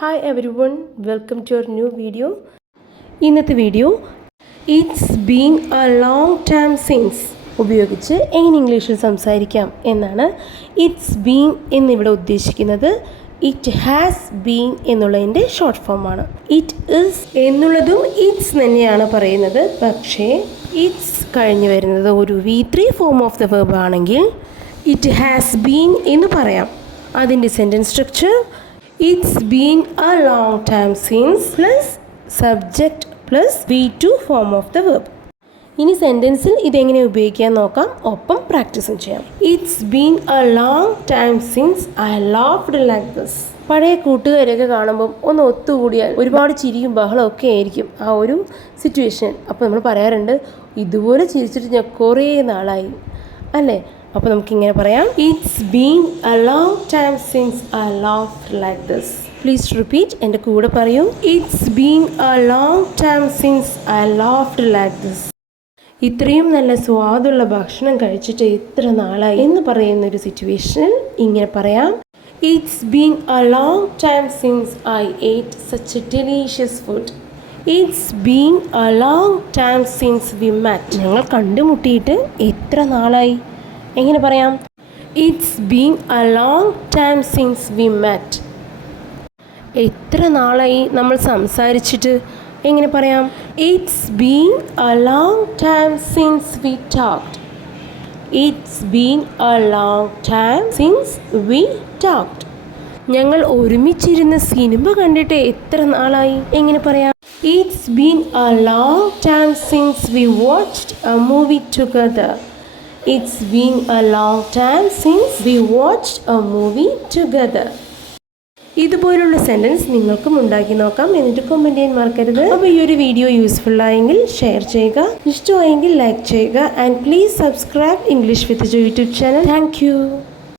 Hi everyone, welcome to our new video. ഇന്നത്തെ video it's been a long time since ഉപയോഗിച്ച് എങ്ങനെ ഇംഗ്ലീഷിൽ സംസാരിക്കാം എന്നാണ്. ഇറ്റ്സ് ബീൻ എന്നിവിടെ ഉദ്ദേശിക്കുന്നത് ഇറ്റ് ഹാസ് ബീൻ എന്നുള്ളതിൻ്റെ ഷോർട്ട് ഫോമാണ്. ഇറ്റ് ഇസ് എന്നുള്ളതും ഇറ്റ്സ് തന്നെയാണ് പറയുന്നത്. പക്ഷേ ഇറ്റ്സ് കഴിഞ്ഞ് വരുന്നത് ഒരു V3 form of the verb ആണെങ്കിൽ ഇറ്റ് ഹാസ് ബീൻ എന്ന് പറയാം. അതിൻ്റെ sentence structure It's been a long time since plus subject plus V2 form of the verb. ഇനി സെൻറ്റൻസിൽ ഇതെങ്ങനെ ഉപയോഗിക്കാൻ നോക്കാം, ഒപ്പം പ്രാക്ടീസും ചെയ്യാം. It's been a long time since I laughed like this. പഴയ കൂട്ടുകാരൊക്കെ കാണുമ്പം ഒന്ന് ഒത്തുകൂടിയാൽ ഒരുപാട് ചിരിയും ബഹളവും ഒക്കെ ആയിരിക്കും ആ ഒരു സിറ്റുവേഷൻ. അപ്പോൾ നമ്മൾ പറയാറുണ്ട്, ഇതുപോലെ ചിരിച്ചിട്ട് ഞാൻ കുറേ നാളായി അല്ലേ. അപ്പോൾ നമുക്കിങ്ങനെ പറയാം, it's been a long time since I laughed like this. Please repeat, എൻ്റെ കൂടെ പറയൂ. It's been a long time since I laughed like this. ഇത്രയും നല്ല സ്വാദുള്ള ഭക്ഷണം കഴിച്ചിട്ട് എത്ര നാളായി എന്ന് പറയുന്നൊരു സിറ്റുവേഷനിൽ ഇങ്ങനെ പറയാം, it's been a long time since I ate such a delicious food. It's been a long time since we met. ഞങ്ങൾ കണ്ടുമുട്ടിയിട്ട് എത്ര നാളായി. എങ്ങനെ പറയാം? It's been a long time since we met. എത്ര നാളായി നമ്മൾ സംസാരിച്ചിട്ട്. എങ്ങനെ പറയാം? It's been a long time since we talked. It's been a long time since we talked. ഞങ്ങൾ ഒരുമിച്ചിരുന്ന് സിനിമ കണ്ടിട്ട് എത്ര നാളായി. എങ്ങനെ പറയാം? It's been a long time since V watched A movie together. It's been a long time since we watched a movie together. ഇതുപോലുള്ള sentence നിങ്ങൾക്കും ഉണ്ടാക്കി നോക്കാം. എന്നിട്ട് കമൻറ്റ് ചെയ്യാൻ മറക്കരുത്. അപ്പോൾ ഈ ഒരു വീഡിയോ യൂസ്ഫുൾ ആയെങ്കിൽ ഷെയർ ചെയ്യുക, ഇഷ്ടമായെങ്കിൽ ലൈക്ക് ചെയ്യുക. And please subscribe English with Jo YouTube channel. Thank U.